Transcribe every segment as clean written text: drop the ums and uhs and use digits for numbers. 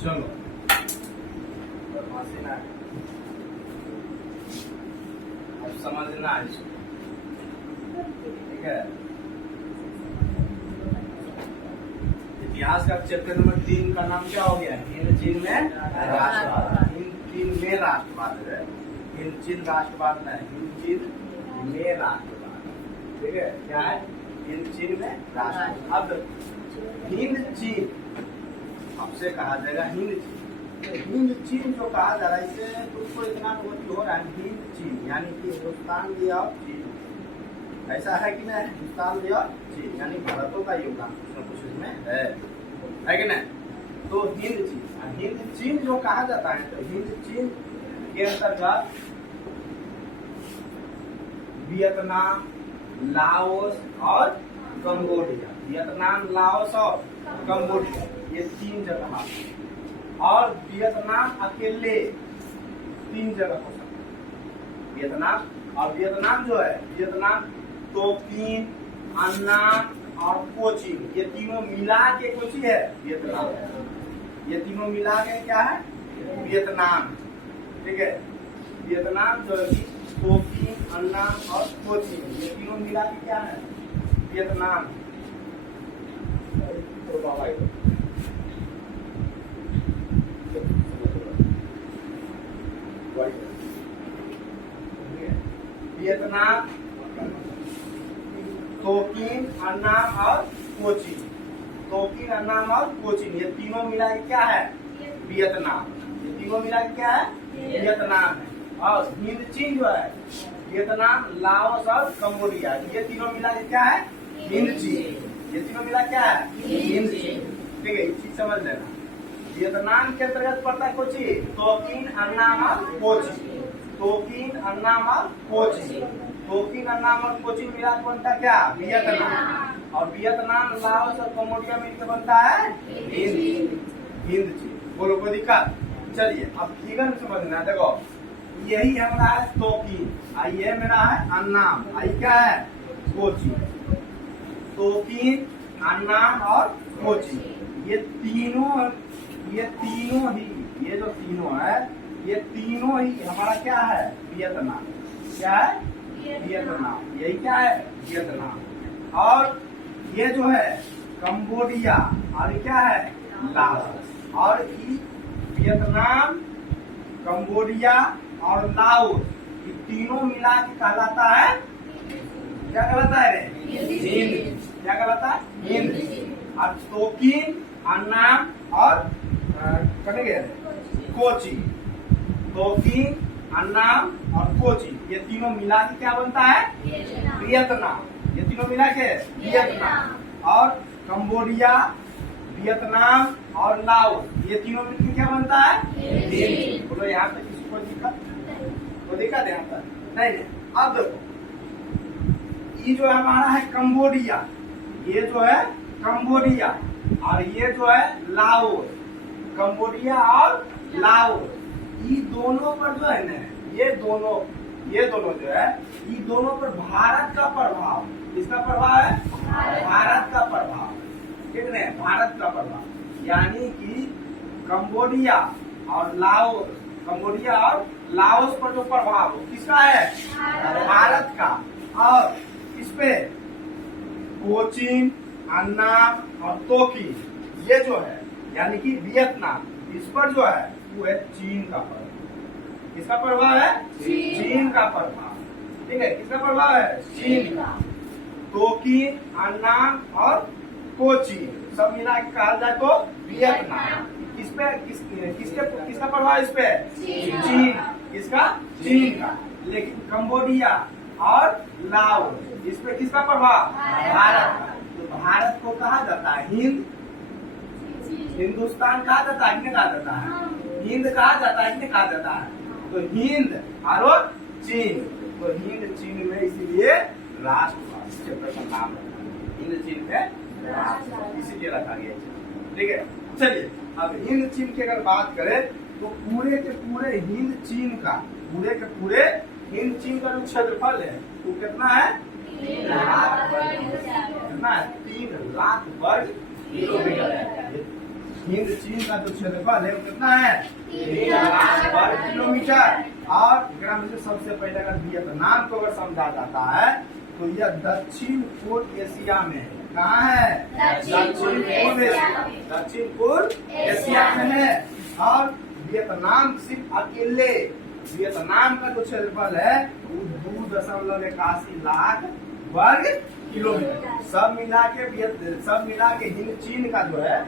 चलो बदमाशी ना, अब समझना इसको, ठीक है। इतिहास का चैप्टर नंबर 3 का नाम क्या हो गया? हिंद चीन में राष्ट्रवाद। हिंद चीन में राष्ट्रवाद है, हिंद चीन राष्ट्रवाद नहीं, हिंद चीन में राष्ट्रवाद, ठीक है। क्या है? हिंद चीन में राष्ट्रवाद। अब हिंद चीन आपसे कहा जाएगा हिंद चीन, तो हिंद चीन जो कहा जा रहा है इससे तुमको इतना बहुत हो रहा है। हिंद चीन यानी कि हिंदुस्तान दिया और चीन, ऐसा है कि नहीं? हिंदुस्तान दिया चीन यानी भारतों का योगदान कुछ न कुछ इसमें है कि नहीं? तो हिंद चीन, हिंद चीन जो कहा जाता है, तो हिंद चीन के अंतर्गत वियतनाम, लाओस और कंबोडिया, वियतनाम, लाओस और कंबोडिया, ये 3 जगह आते हैं। और वियतनाम अकेले 3 जगह हो सकता है। वियतनाम, और वियतनाम जो है, वियतनाम तोकिन, अन्नाम और कोचिन, ये तीनों मिला के कोची है वियतनाम। ये तीनों मिला के क्या है? वियतनाम, ठीक है। वियतनाम जो है तोकिन, अन्नाम और कोचिन, ये तीनों मिला के क्या है? वियतनाम। वियतनाम, तोकिन, अन्नाम और कोचिन, तोकिन, अन्नाम और कोचिन, ये तीनों मिला के क्या है? वियतनाम। ये तीनों मिला के क्या है? वियतनाम है। और हिंद चीन जो है वियतनाम, लाओस और कंबोडिया, ये तीनों मिला के क्या है? हिंद चीन। ये तीनों मिला क्या है? हिंद चीन, ठीक है। इस चीज समझ लेना। वियतनाम के अंतर्गत पड़ता है कोची, तोकिन, अन्नाम और कोचिन, तोकिन, अन्नाम और कोचिन, तोकिन, अन्नाम और कोचिन मिला के बनता क्या? वियतनाम। और वियतनाम, लाओस और कंबोडिया मिलकर बनता है हिंद चीन। बोलो कोई दिक्कत? चलिए अब फिगर समझना। देखो यही हमारा है तोकिन, ये मेरा है अन्नाम, आई क्या है? कोचिन। तोकिन, अन्नाम और कोचिन, ये तीनों ही, ये जो तीनों है, ये तीनों ही हमारा क्या है? वियतनाम। क्या है? वियतनाम। यही क्या है? वियतनाम। और ये जो है कंबोडिया, और क्या है? लाओस। और वियतनाम, कंबोडिया और लाओस, ये तीनों मिला के कहलाता है, क्या कहलाता है? हिंद। क्या कहलाता है? हिंद। और तोकिन, अन्नाम और कोची, तोकिन, अन्नाम और कोची, ये तीनों मिला के क्या बनता है? वियतनाम। ये तीनों मिला के वियतनाम। और कंबोडिया, वियतनाम और लाओस, ये तीनों मिलकर क्या बनता है? हिंद। बोलो यहाँ पे किसी को दिक्कत? तो दिक्कत है यहाँ पर? नहीं। अब देखो ये जो हमारा है कंबोडिया, ये जो है कंबोडिया, और ये जो है लाओस, कंबोडिया और लाओस, ये दोनों पर जो है ना, ये दोनों जो है, ये दोनों पर भारत का प्रभाव, किसका प्रभाव है? भारत का प्रभाव, ठीक है। भारत का प्रभाव यानी कि कंबोडिया और लाओस, कंबोडिया और लाओस पर जो प्रभाव किसका है? भारत का। और इस पे कोचिन, अन्नाम और तोकिन, ये जो है यानी कि वियतनाम, इस पर जो है वो है चीन का प्रभाव। किसका प्रभाव है? चीन का प्रभाव, ठीक है। किसका प्रभाव है? चीन का। तोकिन, अन्नाम और कोचिन सब मिला के कहा जाए तो वियतनाम। किस पे किसका प्रभाव? इस पे चीन। किसका? चीन का। लेकिन कंबोडिया और लाओस, इस पे किसका प्रभाव? भारत का। तो भारत को कहा जाता है हिंद, हिंदुस्तान कहा जाता है, किन्हें कहा जाता है? हिंद कहा जाता है, किन्हें कहा जाता है? तो हिंद और चीन, तो हिंद चीन में इसीलिए राष्ट्रवाद क्षेत्र का नाम रखा है, हिंद चीन में राष्ट्रवाद इसीलिए रखा गया, ठीक है। चलिए अब हिंद चीन की अगर बात करें तो पूरे के पूरे हिंद चीन का, पूरे के पूरे हिंद चीन का जो क्षेत्रफल है वो कितना है? 3 लाख वर्ग किलोमीटर है। हिंद चीन का जो क्षेत्रफल है वो कितना है 3 वर्ग किलोमीटर। और ग्राम से सबसे पहले अगर वियतनाम को अगर समझा जाता है तो यह दक्षिण पूर्व एशिया में है। कहाँ है? दक्षिण पूर्व एशिया में है। और वियतनाम सिर्फ अकेले वियतनाम का जो क्षेत्रफल है वो 2.81 लाख वर्ग किलोमीटर। सब मिला के हिंद चीन का जो है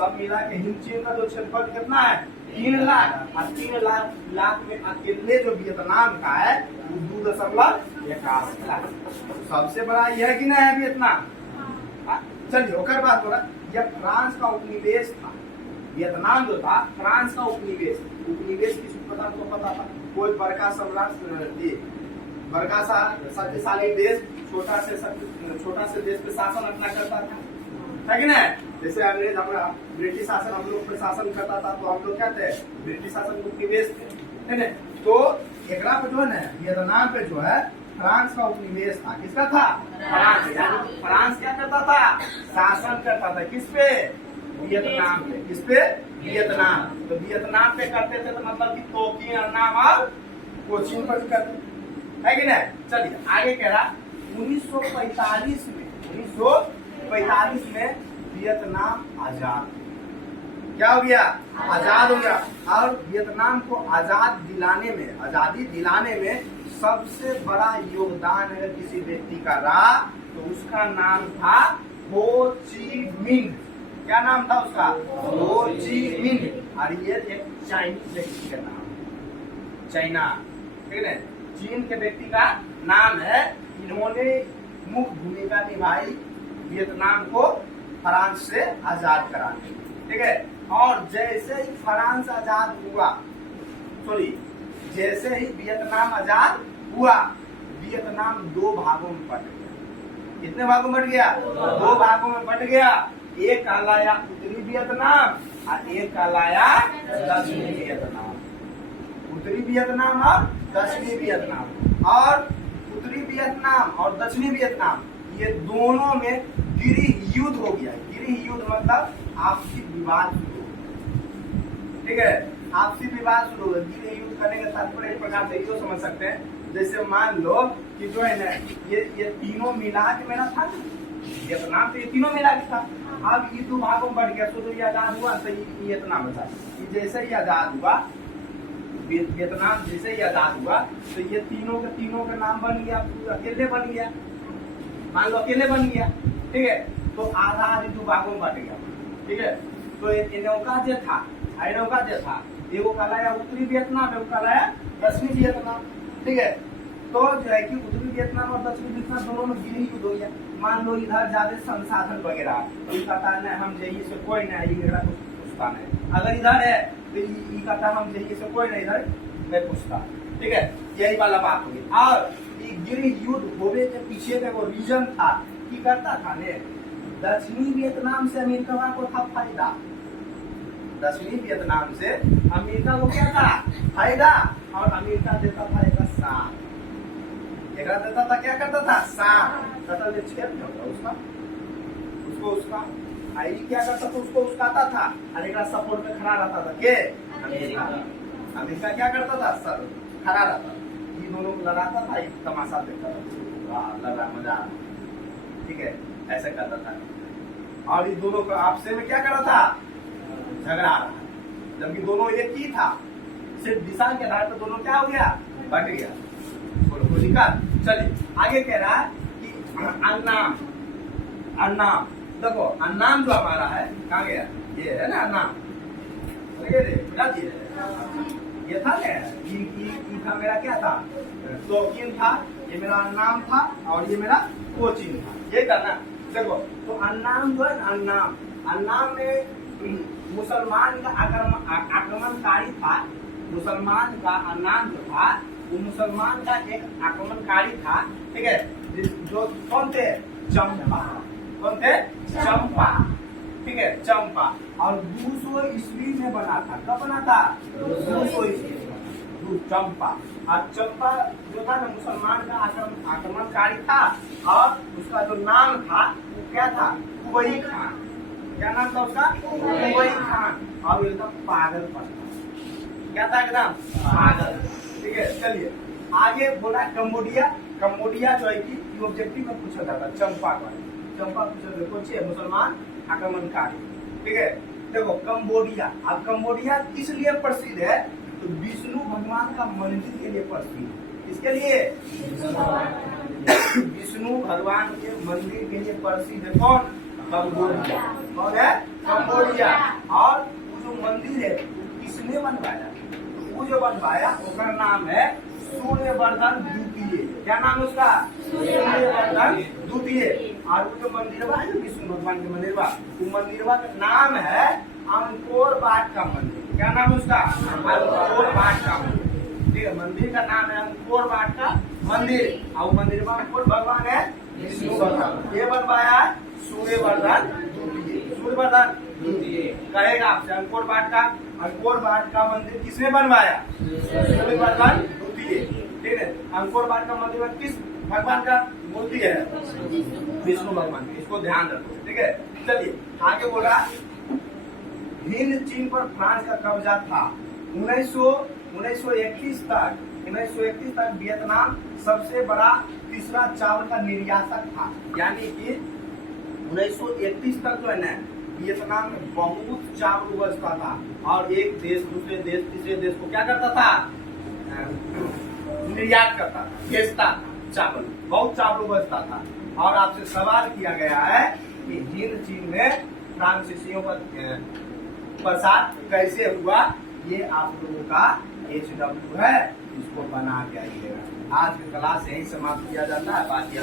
हिंद चीन का जो क्षेत्रफल कितना है 3 लाख। और 3 लाख में अकेले जो वियतनाम का है वो 2.81 लाख। सबसे बड़ा यह है कि नहीं है वियतनाम। चलिए ओकर बात हो रहा यह फ्रांस का उपनिवेश था। वियतनाम जो था फ्रांस का उपनिवेश किसी पता तो पता था। कोई बड़का सम्राट बड़का सा शक्तिशाली देश छोटा से देश पे शासन अपना करता था, है कि नहीं? जैसे अंग्रेज हमारा ब्रिटिश शासन हम लोग पे शासन करता था तो हम लोग क्या थे ब्रिटिश शासन उपनिवेश थे, है ना? तो एकरा पे जो है ना वियतनाम पे जो है फ्रांस का उपनिवेश था। किसका था? फ्रांस। यानी फ्रांस क्या करता था शासन करता था किस पे वियतनाम पे। किस पे? वियतनाम। तो वियतनाम पे करते थे तो मतलब कि तोकिन अन्नाम और कोचीन पर करते है कि नहीं? चलिए आगे कह रहा 1945 में वियतनाम आजाद क्या हो गया? आजाद हो गया। और वियतनाम को आजादी दिलाने में सबसे बड़ा योगदान अगर किसी व्यक्ति का रहा तो उसका नाम था हो ची मिन्ह। क्या नाम था उसका? हो ची मिन्ह। और ये एक चाइनीज व्यक्ति का नाम चाइना, ठीक है? चीन के व्यक्ति का नाम है। इन्होंने मुख्य भूमिका निभाई वियतनाम को फ्रांस से आजाद कराने, ठीक है? और जैसे ही फ्रांस आजाद हुआ जैसे ही वियतनाम आजाद हुआ वियतनाम 2 भागों में बट गया। कितने भागों में बट गया? 2 भागों में बट गया। एक कहलाया उत्तरी वियतनाम और एक कहलाया दक्षिणी वियतनाम। उत्तरी वियतनाम और दक्षिणी वियतनाम। और उत्तरी वियतनाम और दक्षिणी वियतनाम ये दोनों में गृह युद्ध हो गया। गृह युद्ध मतलब आपसी विवाद शुरू हो, ठीक है? आपसी विवाद शुरू हो। गृह युद्ध करने का तात्पर्य इस प्रकार से ये समझ सकते हैं जैसे मान लो कि जो है ना ये तीनों मिला के मेरा था वियतनाम, तो ये तीनों मिला के था। अब ये 2 भागों में बढ़ गया तो ये आजाद हुआ तो ये इतना बचा। जैसे ही आजाद हुआ वियतनाम जैसे ही आजाद हुआ तो ये तीनों का नाम बन गया, अकेले बन गया। मान लो अकेले बन गया, ठीक है? तो आधा 2 भागों में बट गया, ठीक है? तो इनका जो था एगो कहलाया उत्तरी वियतनाम, एगो कहलाया दक्षिणी वियतनाम, ठीक है? तो जो है कि उत्तरी वियतनाम और दक्षिणी वियतनाम दोनों में गृह युद्ध हो गया। मान लो इधर ज्यादा संसाधन वगैरह तो ये कहता है हम जाइए से कोई नहीं मेरा कुछ पूछता नहीं। अगर इधर है तो ये कहता हम जाइए से कोई नहीं इधर मैं पूछता, ठीक है? यही वाला बात होगी। और ये गृह युद्ध होने के पीछे का वो रीजन था कि करता था ने दक्षिणी वियतनाम से अमेरिका को था फायदा। दक्षिणी वियतनाम से अमेरिका को क्या था फायदा, और अमेरिका देता था एक साथ देता था। क्या करता था? साथ उसका आई क्या करता था उसको उसकाता था और एक सपोर्ट में खड़ा रहता था। के अमेरिका क्या करता था सर खड़ा रहता, ये दोनों को लड़ाता था, एक तमाशा देखता था, लगा मजा, ठीक है? ऐसे करता था। और ये दोनों को आपसे में क्या कर रहा था झगड़ा रहा, जबकि दोनों एक ही था, सिर्फ दिशा के आधार पर दोनों क्या हो गया बट गया। बोलो दिक्कत। चलिए आगे कह रहा है कि अन्नाम देखो अन्नाम जो हमारा है कहाँ गया? ये है ना अन्नाम, ये था था मेरा क्या था तोकिन था, ये मेरा अन्नाम था और ये मेरा कोचीन था। ये करना देखो तो अन्नाम जो है अन्नाम में मुसलमान का आक्रमणकारी था। मुसलमान का अन्नाम जो था वो मुसलमान का एक आक्रमणकारी था, ठीक है? जो कौन थे? चंपा। कौन थे? चंपा, ठीक है? चंपा। और 200 ईस्वी में बना था। कब बना था? 200 ईस्वी में चंपा। और चंपा जो था ना मुसलमान का आक्रमणकारी था और उसका जो नाम था वो क्या था? कुबई खान। क्या नाम था उसका? उबई खान। और एकदम पागल पड़ता, क्या था एकदम पागल। ठीक है, चलिए आगे बोला कंबोडिया। कंबोडिया जो है कि ऑब्जेक्टिव में पूछा जाता है, चंपा का पूछा जाता कौन सी मुसलमान आक्रमणकारी। ठीक है, देखो कंबोडिया। अब कंबोडिया किस लिए प्रसिद्ध है? तो विष्णु भगवान का मंदिर के लिए प्रसिद्ध है। किसके लिए? विष्णु भगवान के मंदिर के लिए प्रसिद्ध है। कौन? कंबोडिया। कौन है? कंबोडिया। और वो जो मंदिर है किसने बनवाया? वो जो बनवाया उसका नाम है सूर्यवर्धन द्वितीय। क्या नाम उसका? सूर्यवर्धन द्वितीय। और वो जो मंदिर है विष्णु भगवान के मंदिर वो मंदिर का नाम है अंकोर वाट का मंदिर। क्या नाम उसका? अंकोर वाट का मंदिर। ठीक है, मंदिर का नाम है अंकोर वाट का मंदिर। और मंदिर में कौन भगवान है? विष्णु भगवान। ये बनवाया सूर्यवर्धन द्वितीय। सूर्यवर्धन द्वितीय कहेगा आपसे अंकोर वाट का। अंकोर वाट का मंदिर किसने बनवाया? सूर्यवर्धन द्वितीय। ठीक है, अंकोर वाट का मंदिर में किस भगवान का मूर्ति है? विष्णु भगवान। इसको ध्यान रखो। ठीक है, चलिए आगे बोला हिंद चीन पर फ्रांस का कब्जा था। 1931 तक वियतनाम सबसे बड़ा तीसरा चावल का निर्यातक था। यानी कि 1931 तक जो है ना वियतनाम में बहुत चावल उपजता था और एक देश दूसरे देश तीसरे देश को क्या करता था? निर्यात करता, भेजता चावल, बहुत चावल उपजता था। और आपसे सवाल किया गया है कि हिंद चीन में फ्रांसीसियों का प्रसार कैसे हुआ? ये आप लोगों का HW है, इसको बना के आइएगा। आज की क्लास यही समाप्त किया जाता है। बाकी